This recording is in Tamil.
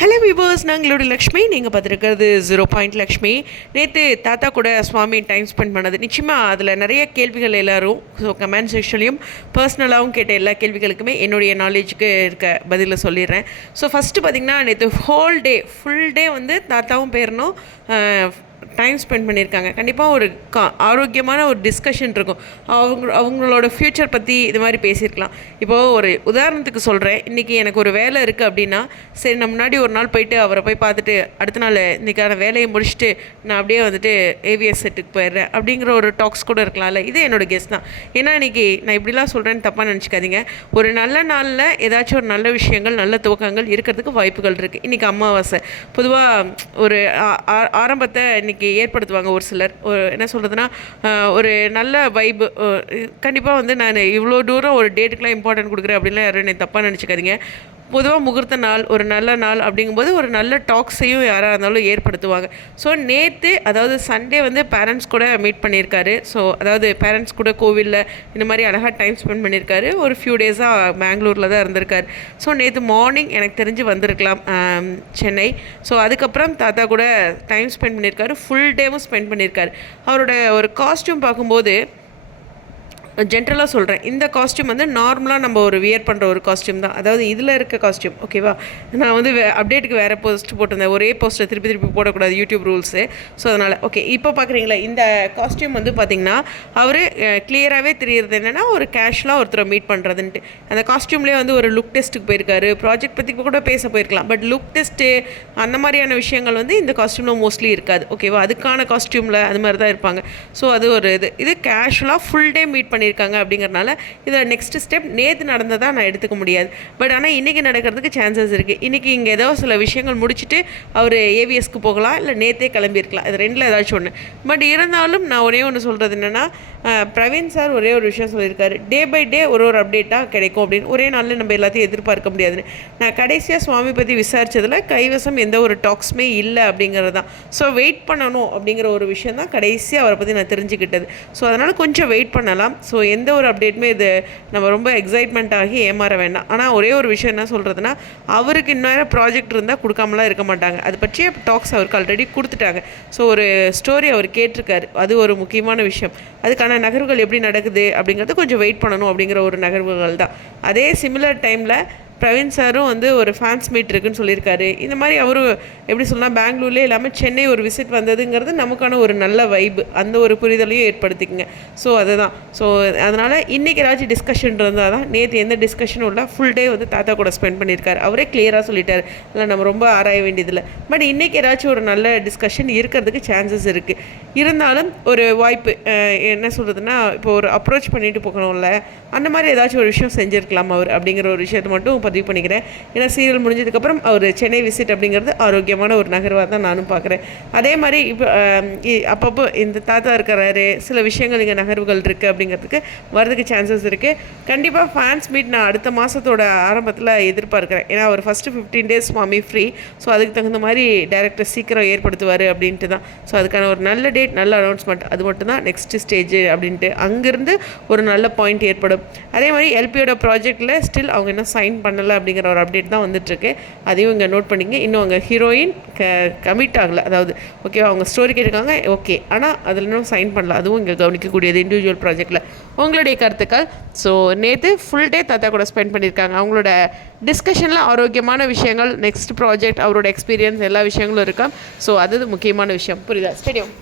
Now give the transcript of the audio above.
Hello viewers, நாங்களோட Lakshmi. நீங்கள் பார்த்துருக்கிறது 0 லக்ஷ்மி. நேற்று தாத்தா கூட சுவாமி டைம் ஸ்பெண்ட் பண்ணது நிச்சயமாக அதில் நிறைய கேள்விகள் எல்லோரும் கமெண்ட் செக்ஷன்லையும் பர்சனலாகவும் கேட்ட எல்லா கேள்விகளுக்குமே என்னுடைய நாலேஜுக்கு இருக்க பதிலை சொல்லிடுறேன். ஸோ ஃபஸ்ட்டு பார்த்திங்கன்னா, நேற்று ஃபுல் டே வந்து தாத்தாவும் பேரனும் டைம் ஸ்பெண்ட் பண்ணியிருக்காங்க. கண்டிப்பாக ஒரு ஆரோக்கியமான ஒரு டிஸ்கஷன் இருக்கும். அவங்களோட ஃப்யூச்சர் பற்றி இது மாதிரி பேசியிருக்கலாம். இப்போது ஒரு உதாரணத்துக்கு சொல்கிறேன். இன்றைக்கி எனக்கு ஒரு வேலை இருக்குது அப்படின்னா, சரி நான் முன்னாடி ஒரு நாள் போயிட்டு அவரை போய் பார்த்துட்டு அடுத்த நாள் இன்றைக்கான வேலையை முடிச்சுட்டு நான் அப்படியே வந்துட்டு ஏவிஎஸ் செட்டுக்கு போயிடுறேன் அப்படிங்கிற ஒரு டாக்ஸ் கூட இருக்கலாம்ல. இது என்னோடய கெஸ் தான். ஏன்னா இன்றைக்கி நான் இப்படிலாம் சொல்கிறேன்னு தப்பாக நினச்சிக்காதீங்க. ஒரு நல்ல நாளில் ஏதாச்சும் ஒரு நல்ல விஷயங்கள், நல்ல துவக்கங்கள் இருக்கிறதுக்கு வாய்ப்புகள் இருக்குது. இன்றைக்கி அமாவாசை. பொதுவாக ஒரு ஆரம்பத்தை இன்றைக்கி ஏற்படுத்துவாங்க ஒரு சிலர். என்ன சொல்கிறதுனா, ஒரு நல்ல வைப்பு. கண்டிப்பாக வந்து நான் இவ்வளோ தூரம் ஒரு டேட்டுக்கெலாம் இம்பார்ட்டன்ட் கொடுக்குறேன் அப்படின்லாம் யாரும் என்னை தப்பாக நினச்சிக்காதீங்க. பொதுவாக முகூர்த்த நாள், ஒரு நல்ல நாள் அப்படிங்கும்போது ஒரு நல்ல டாக்ஸையும் யாராக இருந்தாலும் ஏற்படுத்துவாங்க. ஸோ நேற்று, அதாவது சண்டே வந்து பேரண்ட்ஸ் கூட மீட் பண்ணியிருக்காரு. ஸோ அதாவது பேரண்ட்ஸ் கூட கோவிலில் இந்த மாதிரி அழகாக டைம் ஸ்பெண்ட் பண்ணியிருக்காரு. ஒரு ஃபியூ டேஸாக பெங்களூரில் தான் இருந்திருக்காரு. ஸோ நேற்று மார்னிங் எனக்கு தெரிஞ்சு வந்திருக்கலாம் சென்னை. ஸோ அதுக்கப்புறம் தாத்தா கூட டைம் ஸ்பெண்ட் பண்ணியிருக்காரு. ஃபுல் டேவும் ஸ்பெண்ட் பண்ணியிருக்காரு. அவரோட ஒரு காஸ்ட்யூம் பார்க்கும்போது ஜென்ரலாக சொல்கிறேன், இந்த காஸ்ட்யூம் வந்து நார்மலாக நம்ம ஒரு வியர் பண்ணுற ஒரு காஸ்ட்யூம் தான். அதாவது இதில் இருக்க காஸ்ட்யூம், ஓகேவா? நான் வந்து அப்டேட்டுக்கு வேறு போஸ்ட் போட்டிருந்தேன். ஒரே போஸ்ட்டை திருப்பி போடக்கூடாது, யூடியூப் ரூல்ஸு. ஸோ அதனால் ஓகே. இப்போ பார்க்குறீங்களா, இந்த காஸ்ட்யூம் வந்து பார்த்திங்கன்னா அவர் கிளியராகவே தெரியுறது என்னென்னா, ஒரு கேஷுவலாக ஒருத்தரை மீட் பண்ணுறதுன்ட்டு. அந்த காஸ்ட்யூம்லேயே வந்து ஒரு லுக் டெஸ்ட்டுக்கு போயிருக்காரு. ப்ராஜெக்ட் பற்றி கூட பேச போயிருக்கலாம். பட் லுக் டெஸ்ட்டு அந்த மாதிரியான விஷயங்கள் வந்து இந்த காஸ்ட்யூமில் மோஸ்ட்லி இருக்காது, ஓகேவா? அதுக்கான காஸ்ட்யூமில் அது மாதிரி தான் இருப்பாங்க. ஸோ அது ஒரு இது கேஷுவலாக ஃபுல் டே மீட் பண்ணியிருக்காங்க அப்படிங்கிறனால இதில் நெக்ஸ்ட் ஸ்டெப் நேற்று நடந்ததாக நான் எடுத்துக்க முடியாது. பட் ஆனால் இன்றைக்கி நடக்கிறதுக்கு சான்சஸ் இருக்குது. இன்றைக்கி இங்கே ஏதோ சில விஷயங்கள் முடிச்சுட்டு அவர் ஏவிஎஸ்க்கு போகலாம், இல்லை நேற்றே கிளம்பியிருக்கலாம். இது ரெண்டில் ஏதாச்சும் ஒன்று. பட் இருந்தாலும் நான் ஒரே ஒன்று சொல்கிறது என்னென்னா, பிரவீன் சார் ஒரே ஒரு விஷயம் சொல்லியிருக்காரு, டே பை டே ஒரு அப்டேட்டாக கிடைக்கும் அப்படின்னு. ஒரே நாளில் நம்ம எல்லாத்தையும் எதிர்பார்க்க முடியாதுன்னு. நான் கடைசியாக சுவாமி பற்றி விசாரித்ததில் கைவசம் எந்த ஒரு டாக்ஸுமே இல்லை அப்படிங்கிறது தான். ஸோ வெயிட் பண்ணணும் அப்படிங்கிற ஒரு விஷயம் தான் கடைசியாக அவரை பற்றி நான் தெரிஞ்சுக்கிட்டது. ஸோ அதனால் கொஞ்சம் வெயிட் பண்ணலாம். ஸோ எந்த ஒரு அப்டேட்டுமே இது நம்ம ரொம்ப எக்ஸைட்மெண்ட் ஆகி ஏமாற வேண்டாம். ஆனால் ஒரே ஒரு விஷயம் என்ன சொல்கிறதுனா, அவருக்கு இன்னும் ப்ராஜெக்ட் இருந்தால் கொடுக்காமலாம் இருக்க மாட்டாங்க. அது பற்றிய டாக்ஸ் அவருக்கு ஆல்ரெடி கொடுத்துட்டாங்க. ஸோ ஒரு ஸ்டோரி அவர் கேட்டிருக்காரு. அது ஒரு முக்கியமான விஷயம். அதுக்கான நகர்வுகள் எப்படி நடக்குது அப்படிங்கிறது கொஞ்சம் வெயிட் பண்ணணும் அப்படிங்கிற ஒரு நகர்வுகள் தான். அதே சிமிலர் டைமில் பிரவீன் சாரும் வந்து ஒரு ஃபேன்ஸ் மீட் இருக்குன்னு சொல்லியிருக்காரு. இந்த மாதிரி அவரும் எப்படி சொல்லலாம், பெங்களூர்லேயே இல்லாமல் சென்னை ஒரு விசிட் வந்ததுங்கிறது நமக்கான ஒரு நல்ல வைப்பு. அந்த ஒரு புரிதலையும் ஏற்படுத்திக்கங்க. ஸோ அதுதான். ஸோ அதனால் இன்றைக்கி ஏதாச்சும் டிஸ்கஷன் இருந்தால் தான். நேற்று எந்த டிஸ்கஷனும் இல்லை. ஃபுல் டே வந்து தாத்தா கூட ஸ்பெண்ட் பண்ணியிருக்காரு. அவரே கிளியராக சொல்லிட்டார், இல்லை நம்ம ரொம்ப ஆராய வேண்டியதில்லை. பட் இன்றைக்கி ஏதாச்சும் ஒரு நல்ல டிஸ்கஷன் இருக்கிறதுக்கு சான்சஸ் இருக்குது. இருந்தாலும் ஒரு வாய்ப்பு, என்ன சொல்கிறதுனா, இப்போ ஒரு அப்ரோச் பண்ணிட்டு போகணும்ல, அந்த மாதிரி ஏதாச்சும் ஒரு விஷயம் செஞ்சுருக்கலாம் அவர் அப்படிங்கிற ஒரு விஷயத்தை மட்டும் பதிவு பண்ணிக்கிறேன். ஏன்னா சீரியல் முடிஞ்சதுக்கப்புறம் அவர் சென்னை விசிட் அப்படிங்கிறது ஆரோக்கியமான ஒரு நகர்வாக தான் நானும் பார்க்குறேன். அதே மாதிரி இப்போ அப்பப்போ இந்த தாத்தா இருக்கிறாரு, சில விஷயங்கள் இங்கே நகர்வுகள் இருக்குது அப்படிங்கிறதுக்கு வரதுக்கு சான்சஸ் இருக்குது. கண்டிப்பாக ஃபேன்ஸ் மீட் நான் அடுத்த மாதத்தோட ஆரம்பத்தில் எதிர்பார்க்குறேன். ஏன்னா அவர் ஃபஸ்ட்டு 15 days சுவாமி ஃப்ரீ. ஸோ அதுக்கு தகுந்த மாதிரி டைரக்டர் சீக்கிரம் ஏற்படுத்துவார் அப்படின்ட்டு தான். ஸோ அதுக்கான ஒரு நல்ல டேட், நல்ல அனௌன்ஸ்மெண்ட், அது மட்டும் தான் நெக்ஸ்ட் ஸ்டேஜ் அப்படின்ட்டு. அங்கேருந்து ஒரு நல்ல பாயிண்ட் ஏற்படும். அதே மாதிரி எல்பியோட ப்ராஜெக்டில் ஸ்டில் அவங்க இன்னும் சைன் பண்ணலை அப்படிங்கிற ஒரு அப்டேட் தான் வந்துட்டுருக்கு. அதையும் இங்கே நோட் பண்ணிங்க. இன்னும் அவங்க ஹீரோயின் கமிட் ஆகலை. அதாவது ஓகேவா, அவங்க ஸ்டோரி கேட்டிருக்காங்க, ஓகே, ஆனால் அதில் இன்னும் சைன் பண்ணல. அதுவும் இங்கே கவனிக்கக்கூடியது இண்டிவிஜுவல் ப்ராஜெக்டில். உங்களுடைய கருத்துக்கள். ஸோ நேற்று ஃபுல் டே தாத்தா கூட ஸ்பெண்ட் பண்ணியிருக்காங்க. அவங்களோட டிஸ்கஷனில் ஆரோக்கியமான விஷயங்கள், நெக்ஸ்ட் ப்ராஜெக்ட், அவரோட எக்ஸ்பீரியன்ஸ், எல்லா விஷயங்களும் இருக்கா. ஸோ அது முக்கியமான விஷயம். புரியுதா? ஸ்டேடியம்.